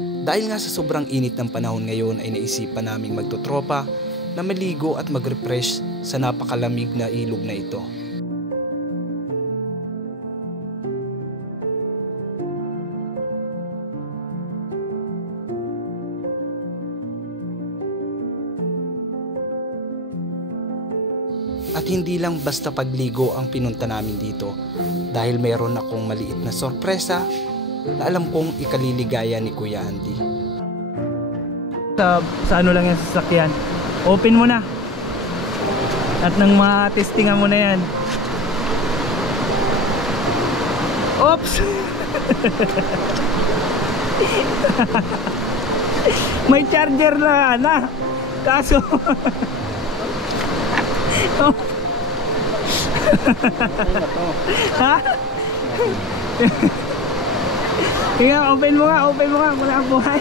Dahil nga sa sobrang init ng panahon ngayon ay naisipan naming magtotropa na maligo at mag-refresh sa napakalamig na ilog na ito. At hindi lang basta pagligo ang pinunta namin dito dahil meron akong maliit na sorpresa na alam kong ikaliligaya ni Kuya Andy. Sa ano lang yung sasakyan, open mo na at nang matestingan mo na yan. Oops! May charger na kaso ha? Kaya open mo nga wala ang buhay.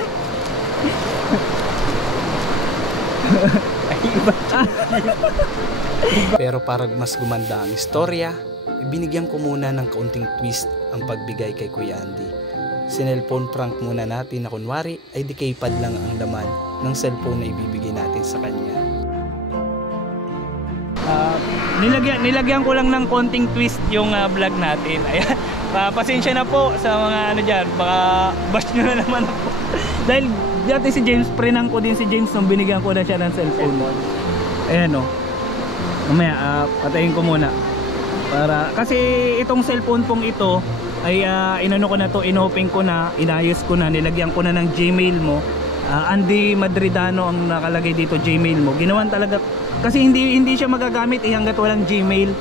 Pero para mas gumanda ang istorya, ibinigyan ko muna ng kaunting twist ang pagbigay kay Kuya Andy. Sinelphone prank muna natin na kunwari ay di keypad lang ang laman ng cellphone na ibibigay natin sa kanya. Nilagyan ko lang ng konting twist yung vlog natin. Ayan, pasensya na po sa mga ano dyan, baka bash nyo na naman ako. Dahil dati si James, prenang ko din si James nung binigyan ko na siya ng cellphone. Ayan o, mamaya patayin ko muna kasi itong cellphone pong ito ay inano ko na to, inopen ko na, inayos ko na, nilagyan ko na ng Gmail mo. Andy Madridano ang nakalagay dito, Gmail mo. Ginawan talaga kasi hindi siya magagamit hanggat walang Gmail.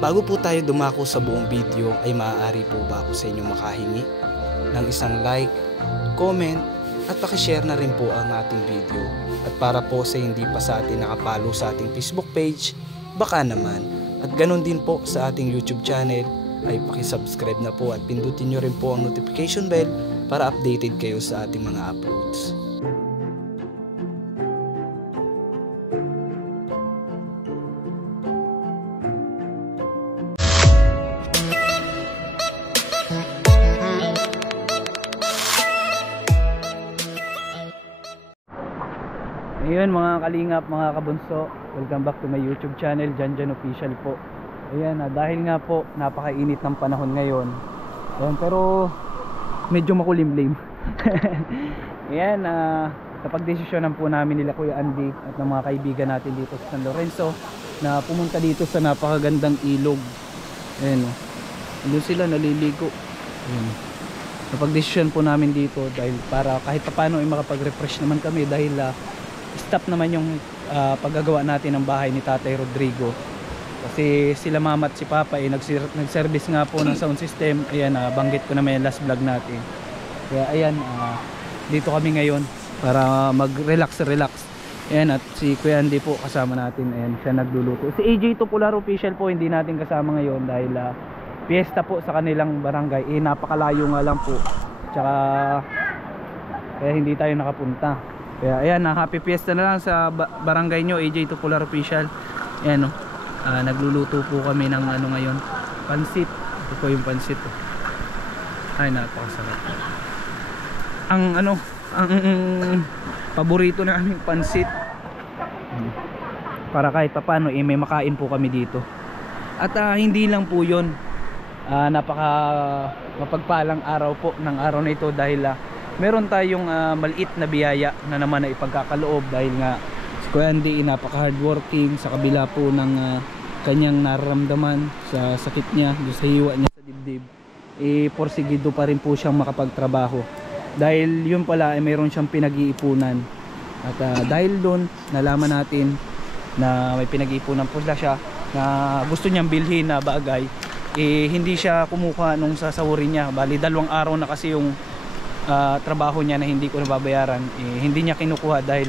Bago po tayo dumako sa buong video ay maaari po ba ako sa inyo makahingi ng isang like, comment at pakishare na rin po ang ating video. At para po sa hindi pa sa atin nakapalo sa ating Facebook page, baka naman. At ganun din po sa ating YouTube channel ay pakisubscribe na po at pindutin nyo rin po ang notification bell para updated kayo sa ating mga uploads. Ayun mga kalingap, mga kabunso, welcome back to my YouTube channel, Janjan Official po. Ayan, dahil nga po napakainit ng panahon ngayon. Ayan, pero medyo makulimlim. Ayan, napagdesisyonan po namin nila Kuya Andy at ng mga kaibigan natin dito sa San Lorenzo na pumunta dito sa napakagandang ilog. Ayan, doon sila naliligo. Ayan, napagdesisyon po namin dito dahil para kahit paano ay makapag-refresh naman kami dahil stop naman yung paggagawa natin ng bahay ni Tatay Rodrigo kasi sila mama at si papa ay nag-service nga po ng sound system. Ayan, banggit ko na may last vlog natin. Kaya ayan, dito kami ngayon para mag-relax. Ayan, at si Kuya Andy po kasama natin. Ayan, siya nagluluto. Si AJ Tupular Official po hindi natin kasama ngayon dahil piyesta po sa kanilang barangay. Napakalayo nga lang po, tsaka kaya hindi tayo nakapunta. Kaya ayan, happy fiesta na lang sa barangay nyo, AJ Tupular Official. Ayan o, nagluluto po kami ng ano ngayon, pansit. Ito po yung pansit o. Ay, napakasarap. Ang paborito na aming pansit, para kahit paano may makain po kami dito. At hindi lang po yun, napaka mapagpalang araw po ng araw na ito dahil meron tayong maliit na biyaya na naman na ipagkakaloob dahil nga si Kuya Andy napaka hardworking sa kabila po ng kanyang nararamdaman sa sakit niya, sa hiwa niya sa dibdib. Porsigido pa rin po siyang makapagtrabaho dahil yun pala ay mayroon siyang pinag-iipunan. At dahil doon nalaman natin na may pinag-iipunan po siya na gusto niyang bilhin na bagay, hindi siya kumuha nung sasahurin niya. Bali 2 araw na kasi yung trabaho niya na hindi ko nababayaran. Hindi niya kinukuha dahil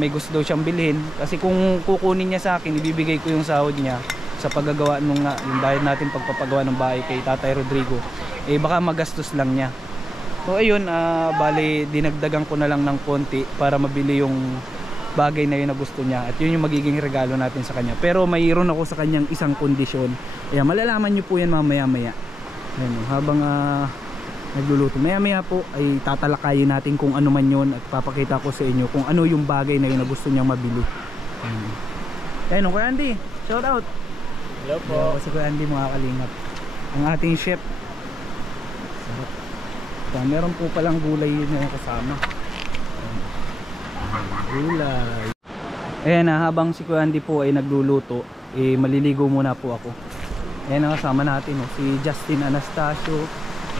may gusto daw siyang bilhin. Kasi kung kukunin niya sa akin, ibibigay ko yung sahod niya sa paggagawa yung bayad natin pagpapagawa ng bahay kay Tatay Rodrigo. Baka magastos lang niya. So ayun, bali dinagdagan ko na lang ng konti para mabili yung bagay na yun na gusto niya. At yun yung magiging regalo natin sa kanya. Pero mayroon ako sa kanyang isang kondisyon. Malalaman niyo po yan mamaya-maya. Ayun, habang nagluluto. Maya po ay tatalakayin natin kung ano man yun at papakita ko sa inyo kung ano yung bagay na yun na gusto niyang mabili. Ayun, Kuya Andy, shout out. Hello po. Si Kuya Andy, mga kalingap, ang ating chef. Sarap. So, meron po palang gulay yun na kasama. Gulay. Ayan na, habang si Kuya Andy po ay nagluluto, maliligo muna po ako. Ayan na, kasama natin si Justin Anastasio.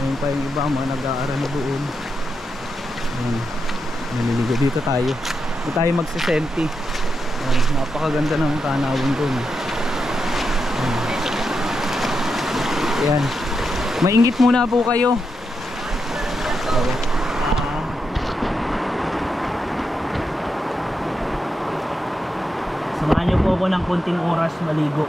Ayun pa yung iba, mga nag-aaral na doon. Ayan, maliligo. Dito tayo. Dito tayo magsiselfie. Ayan, napakaganda ng tanawin doon. Ayan, maingit muna po kayo. Samahan niyo po ako ng konting oras maligo.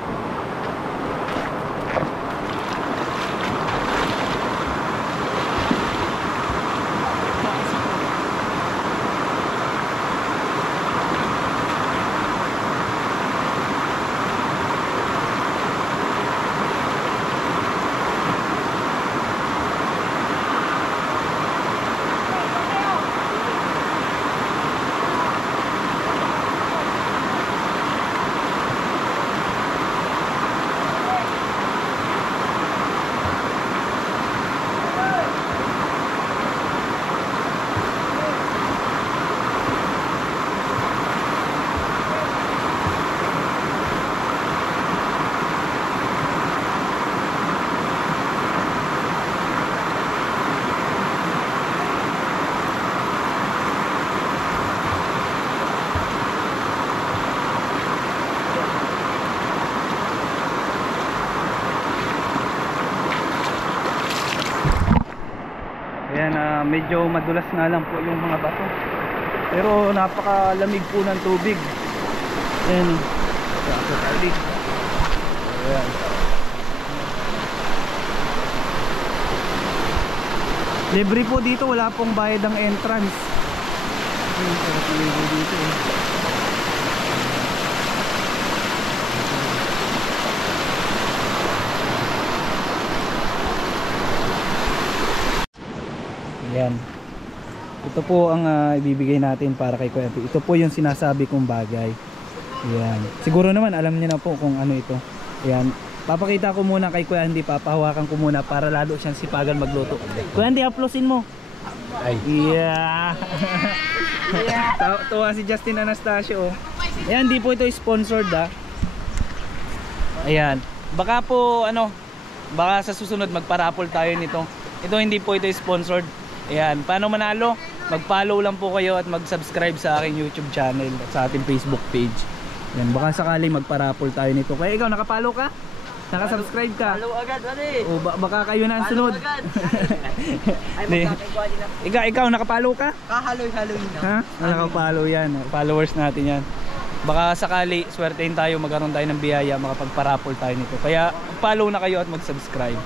Ayan, medyo madulas nga lang po yung mga bato, pero napakalamig po ng tubig. Ayan, ayan. Libre po dito, wala pong bayad ang entrance. Ayan, libre dito Ayan. Ito po ang ibibigay natin para kay Kuya Andy. Ito po yung sinasabi kong bagay. Ayan. Siguro naman alam niyo na po kung ano ito. Ayan. Papakita ko muna kay Kuya Andy, papahawakan ko muna para lalo siyang sipagan magluto. Kuya Andy, uploasin mo. Ay. Yeah. Tuwa si Justin Anastasio. Ayan, di po ito sponsored Ayan. Baka po baka sa susunod magparapol tayo nito. Ito hindi po ito sponsored. Ayan, paano manalo? Mag-follow lang po kayo at mag-subscribe sa aking YouTube channel at sa ating Facebook page. Ayan, baka sakali magparapol tayo nito. Kaya ikaw, nakapollow ka? Nakasubscribe ka? Follow agad, pare. O baka kayo na ang sunod. Ay, magkakigwadi na. Ikaw, nakapollow ka? Kahaloy-haloy na. Ha? Nakapollow yan. Followers natin yan. Baka sakali, swertein tayo, magkaroon tayo ng biyaya, makapagparapol tayo nito. Kaya follow na kayo at mag-subscribe.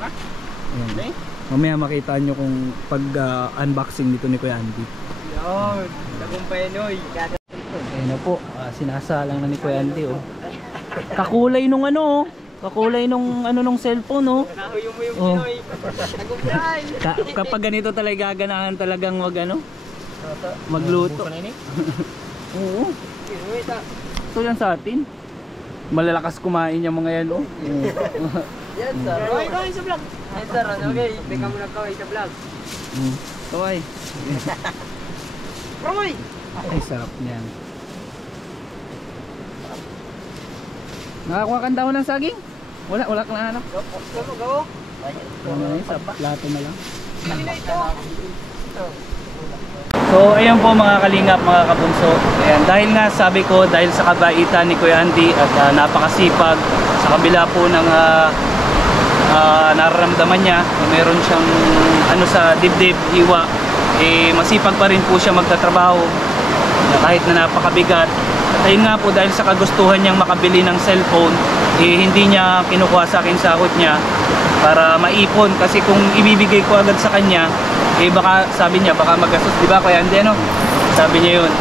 Ayan. Mamaya makita nyo kung pag-unboxing nito ni Kuya Andy. Yun, tagumpay noy. Ayan na po, sinasalang na ni Kuya Andy Kakulay nung kakulay nung nung cellphone Nahuyo mo yung Pinoy. Tagumpay. Kapag ganito talaga gaganahan talagang magluto. Oo. Ito yan sa atin. Malalakas kumain yung mga yan Yan, sir. Kaway sa vlog. Yan, sir. Okay, bigyan mo na kaway sa vlog. Kaway. Kaway! Ay, sarap niyan. Nakakuha kang dahon ng saging? Wala kang nahanap. Gawo. Sa plato na lang. So ayan po mga kalingap, mga kabunso. Ayan, dahil nga sabi ko, dahil sa kabaitan ni Kuya Andy at napakasipag sa kabila po ng nararamdaman niya na meron siyang sa dibdib, hiwa, masipag pa rin po siya magtatrabaho kahit na napakabigat. At ayun nga po, dahil sa kagustuhan niyang makabili ng cellphone, hindi niya kinukuha sa akin sahod niya para maipon, kasi kung ibibigay ko agad sa kanya, baka sabi niya baka magastos, di ba Kuya Andy, sabi niya yun.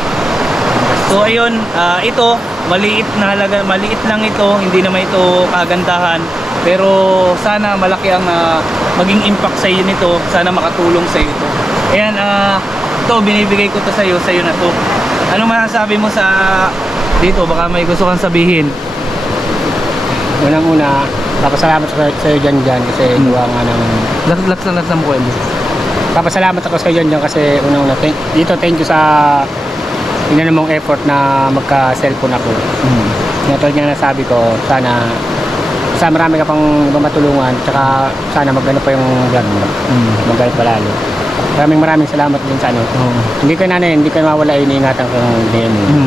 So ayun, ito maliit na halaga, maliit lang ito, hindi naman ito kagandahan. Pero sana malaki ang maging impact sa iyo nito. Sana makatulong sa iyo ito. Ayan, ito binibigay ko to sa iyo na to. Ano masasabi mo sa dito? Baka may gusto kang sabihin. Unang-una, papasalamat ako sa iyo dyan kasi gawa nga ng... Laks mo ko yun. Papasalamat ako sa iyo dyan kasi unang-una, thank you sa inano mong effort na magka-cellphone ako. Tulad nga nasabi ko, sana marami ka pang matulungan, tsaka sana magano pa yung vlog mo. Magano pa lalo. Maraming salamat din sa ano. Hindi ka mawala, iniingatan ko ng DM mo.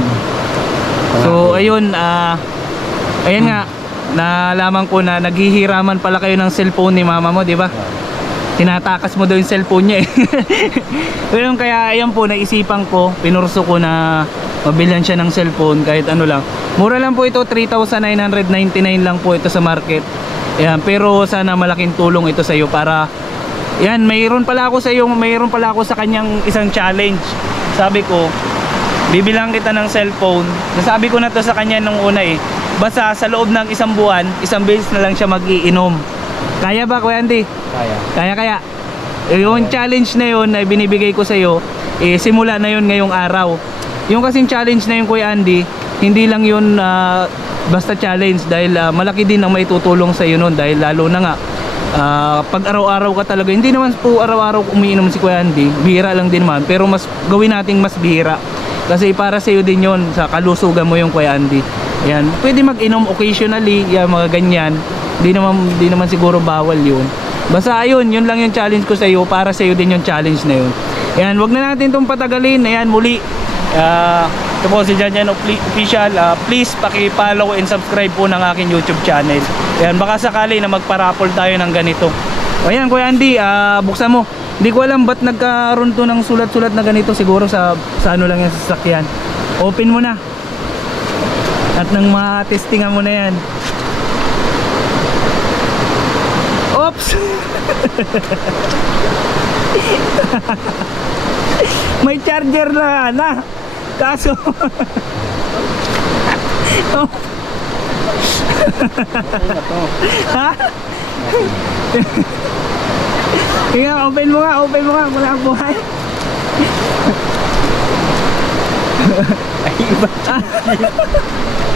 So ayun, ayan nga, nalaman ko na naghihiraman pala kayo ng cellphone ni mama mo, di ba? Tinatakas mo daw yung cellphone niya eh. Ngayon, kaya ayan po, naisipan ko, pinurso ko na mabilhan siya ng cellphone kahit ano lang. Mura lang po ito, 3,999 lang po ito sa market. Ayan, pero sana malaking tulong ito sa iyo para yan, mayroon pala ako sa kanyang isang challenge. Sabi ko, bibilang kita ng cellphone. Nasabi ko na to sa kanya nung una eh. Basta sa loob ng isang buwan, isang beses na lang siya mag-iinom. Kaya ba, Kuya Andy? Kaya. Yung challenge na yun na binibigay ko sa iyo, simula na yun ngayong araw. Yung kasing challenge na yun, Kuya Andy, hindi lang yun basta challenge dahil malaki din ang may tutulong sa iyo nun dahil lalo na nga pag araw-araw ka talaga, hindi naman po araw-araw umiinom si Kuya Andy, bihira lang din man, pero mas gawin nating mas bihira kasi para sa iyo din yun, sa kalusugan mo yung Kuya Andy. Yan, pwede mag-inom occasionally, yan, mga ganyan. Di naman siguro bawal yun. Basta ayun, yun lang yung challenge ko sa iyo, para sa iyo din yung challenge na yun. Ayan, wag na natin itong patagalin. Ayan, muli ito po si Jan Jan Official. Please paki-follow and subscribe po ng aking YouTube channel. Ayan, baka sakali na magparapol tayo ng ganito. Ayan, Kuya Andy, buksan mo. Hindi ko alam ba't nagkaroon to ng sulat-sulat na ganito. Siguro sa ano lang yung sasakyan. Open mo na. At nang ma-testingan mo na yan. Oops! May charger na kaso ha? Kaya open mo nga wala ang buhay.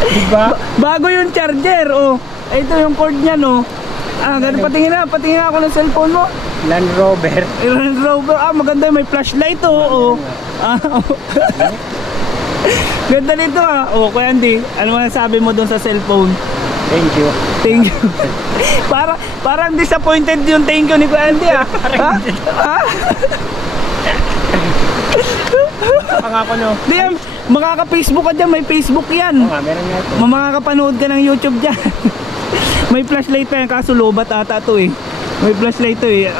Iba? Bago yung charger, oh. Ito yung cord niya, no. Patingin na ako ng cellphone mo. Land Rover. Maganda, may flashlight, oh. Ganda nito, Kuya Andy, ano masasabi mo doon sa cellphone? Thank you. Parang disappointed yung thank you ni Kuya Andy, ha? Pangako, no? Di yan, makaka-Facebook ka dyan, may Facebook yan. Meron nga ito. Makakapanood ka ng YouTube dyan. May flashlight pa yan, kaso lobat ata to eh. May flashlight to eh.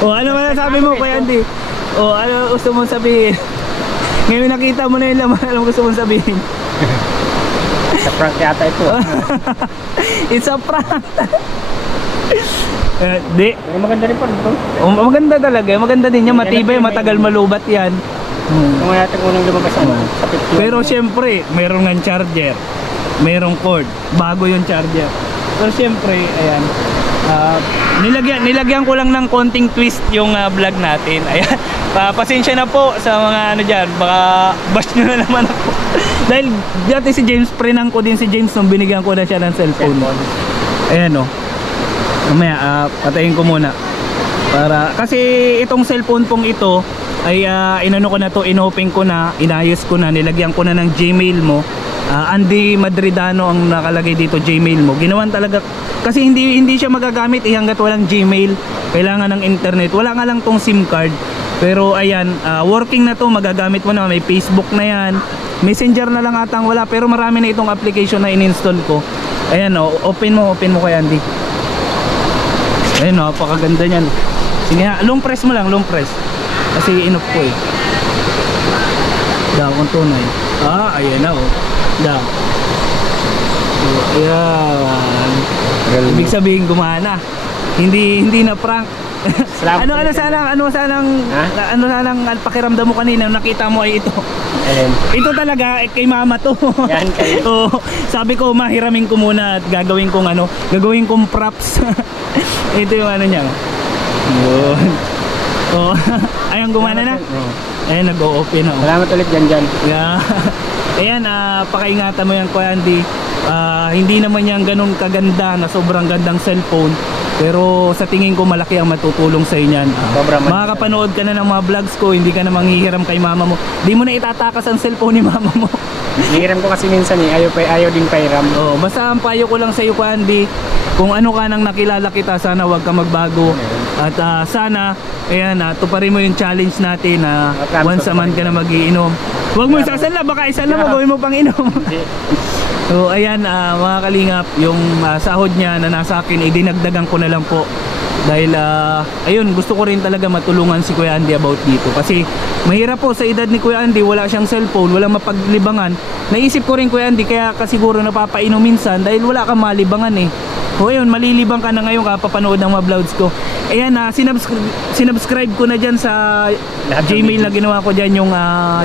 Ano masasabi mo, Kuya Andy? Ano gusto mong sabihin? Ngayon nakita mo na yung laman, ano gusto mong sabihin? Sa prank yata ito. It's a prank. Di. Pero maganda rin po ito. Maganda talaga, maganda din yan, matibay, matagal malubat yan. Kung natin unang lumabas sa picture. Pero syempre, mayroong ng charger, mayroong cord, bago yung charger. Pero syempre, ayan, nilagyan ko lang ng konting twist yung vlog natin. Ayan, pasensya na po sa mga ano dyan, baka bash nyo na naman ako. Dahil dati si James, prenang ko din si James nung binigyan ko na siya ng cellphone. Ayan, o. Mamaya, patayin ko muna. Kasi itong cellphone pong ito ay inano ko na to, inopen ko na, inayos ko na, nilagyan ko na ng Gmail mo. Andy Madridano ang nakalagay dito, Gmail mo. Ginawan talaga kasi hindi siya magagamit hangga't walang Gmail. Kailangan ng internet. Wala nga lang tong SIM card. Pero ayan, working na to, magagamit mo na, may Facebook na yan. Messenger na lang atang wala, pero marami na itong application na in-install ko. Ayan, open mo kay Andy. Ayun, napakaganda niyan. Sige ha, long press mo lang, long press. Kasi inoff ko eh. Daw, kung tunay. Ayan na, Daw. So, ayan. Ibig sabihin gumana. Hindi na prank. Salamat. Ano sanang pakiramdam mo kanina nung nakita mo ay ito. Alin? Ito talaga kay mama to. Yan kay. Oo, sabi ko mahiramin ko muna at gagawin kong props. Ito yung ano niya. Yun. Oh, ayun gumana na. Ayun nag-o-open na. Salamat ulit Jan. Yeah. Ayan, pakaingatan mo yan Kuya Andy. Hindi naman yan ganun kaganda na sobrang gandang cellphone. Pero sa tingin ko malaki ang matutulong sa inyan. Makakapanood ka na ng mga vlogs ko, hindi ka na manghihiram kay mama mo. Di mo na itatakas ang cellphone ni mama mo. Hihiram ko kasi minsan ayaw din pairam. Oh, basta ang payo ko lang sa iyo Kuya Andy, kung ano ka nang nakilala kita, sana wag ka magbago. At sana, ayan, tuparin mo yung challenge natin na once a month ka na magiinom. Huwag mo isasan na, baka isa na magawin mo pang inom. So ayan mga kalingap, yung sahod niya na nasa akin, dinagdagan ko na lang po. Dahil ayun, gusto ko rin talaga matulungan si Kuya Andy about dito. Kasi mahirap po sa edad ni Kuya Andy, wala siyang cellphone, walang mapaglibangan. Naisip ko rin Kuya Andy, kaya kasiguro napapainom minsan dahil wala kang malibangan eh. O ayun, malilibang ka na ngayon kapapanood ng mga vlogs ko. Ayan, sinubscribe ko na dyan sa Gmail na ginawa ko dyan yung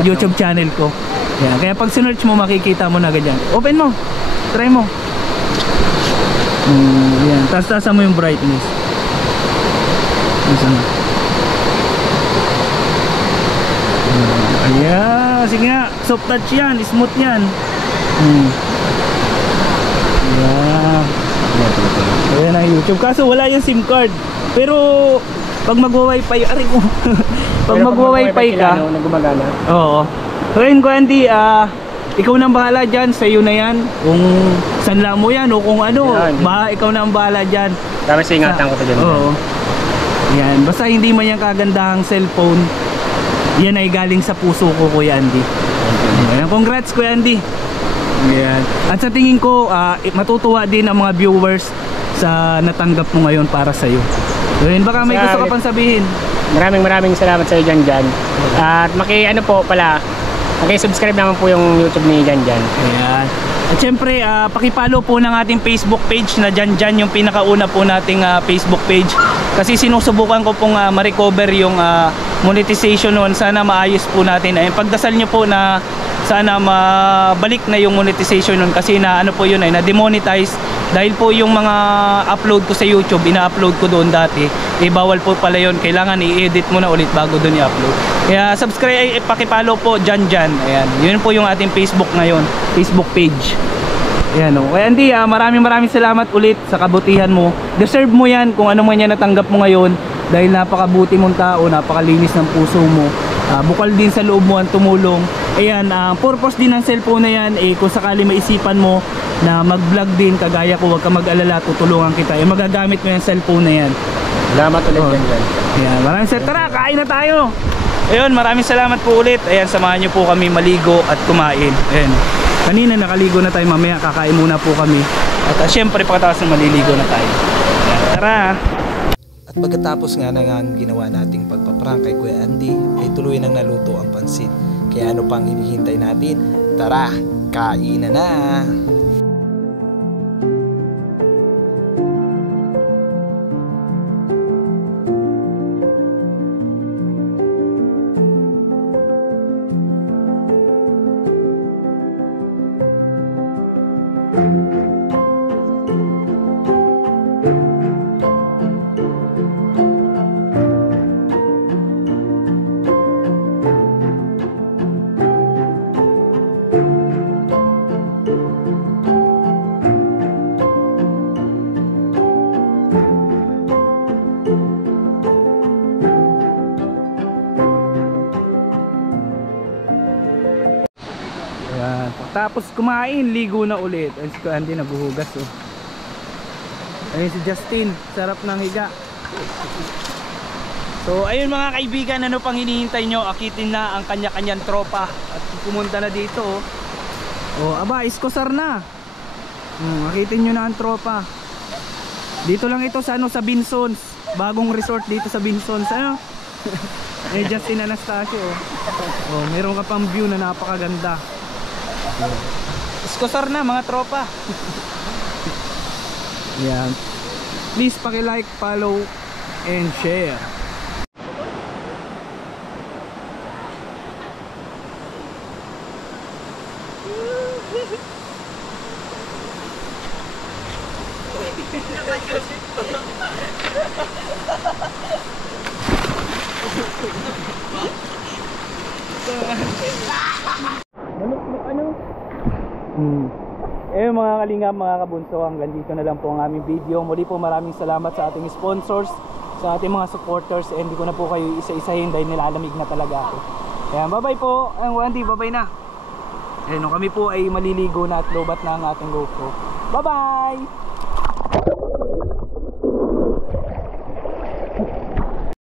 YouTube channel ko. Ayan, kaya pag sinearch mo makikita mo na ganyan. Open mo, try mo. Ayan, taas-taasan mo yung brightness. Ayan, sige nga, soft touch yan, smooth yan. Ayan ang YouTube, kaso wala yung SIM card. Pero pag magwa-wifi, pag magwa-wifi ka, gumagana. oo. So yun Kuya Andy, ikaw nang bahala dyan, sa'yo na yan. Kung sanla mo yan o kung ano, ikaw na ang bahala dyan. Tapos ingatan ko to dyan. Oo. Yan, basta hindi man yung kagandahang cellphone, yan ay galing sa puso ko Kuya Andy. Ayan, congrats Kuya Andy. Yan. At sa tingin ko, matutuwa din ang mga viewers sa natanggap mo ngayon para sa'yo. So yun, baka may gusto ka pang sabihin. Maraming salamat sa iyo Jan. At subscribe naman po yung YouTube ni Jan. Ayan. At syempre, pakipollow po ng ating Facebook page na Jan, yung pinakauna po nating Facebook page. Kasi sinusubukan ko pong ma-recover yung monetization noon. Sana maayos po natin. Ayun, pagdasal nyo po na sana mabalik na yung monetization nun, kasi na ano po yun ay na-demonetize dahil po yung mga upload ko sa YouTube, ina-upload ko doon dati, bawal po pala yun, kailangan i-edit mo na ulit bago doon i-upload. Kaya subscribe, pakipollow po Jan. Ayan, yun po yung ating Facebook ngayon, Facebook page. Ayan o. Kaya Andy, maraming salamat ulit sa kabutihan mo. Deserve mo yan kung ano man yan natanggap mo ngayon, dahil napakabuti mong tao, napakalinis ng puso mo. Bukal din sa loob mo ang tumulong. Ayan, purpose din ng cellphone na yan, kung sakali maisipan mo na mag-vlog din kagaya ko, huwag ka mag-alala, tutulungan kita. Magagamit mo yung cellphone na yan. Salamat ulit Jan. Ayan, maraming salamat. Tara, kain na tayo. Ayun, maraming salamat po ulit. Ayan, samahan nyo po kami maligo at kumain. Ayan, kanina nakaligo na tayo, mamaya kakain muna po kami. At syempre pagkatapos na maliligo na tayo. Ayan, tara. At pagkatapos nga ng ginawa nating pagpaprank kay Kuya Andy, ay tuloy nang naluto ang pansit. Kaya ano pang hinihintay natin? Tara, kain na! Tapos kumain, ligo na ulit. Ayun si Kuya Andy naghuhugas oh. Ayun si Justin, sarap ng higa. So ayun mga kaibigan, ano pang hinihintay nyo? Akitin na ang kanya-kanyang tropa at pumunta na dito oh. Oh, aba, iskosar na. Akitin nyo na ang tropa. Dito lang ito sa ano, sa Binsons. Bagong resort dito sa Binsons. Ano? Eh, Justin Anastasio oh. Oh, meron ka pang view na napakaganda. Iskosar na mga tropa. Yan. Please paki-like, follow and share. Eh mga kalingap, mga kabunso, hanggang dito na lang po ang aming video. Muli po maraming salamat sa ating sponsors, sa ating mga supporters, and hindi ko na po kayo isa-isahin dahil nilalamig na talaga ako. Kaya bye bye po. Ang Wandy, bye bye na. Kami po ay maliligo na at lobat na ang ating GoPro. Bye bye.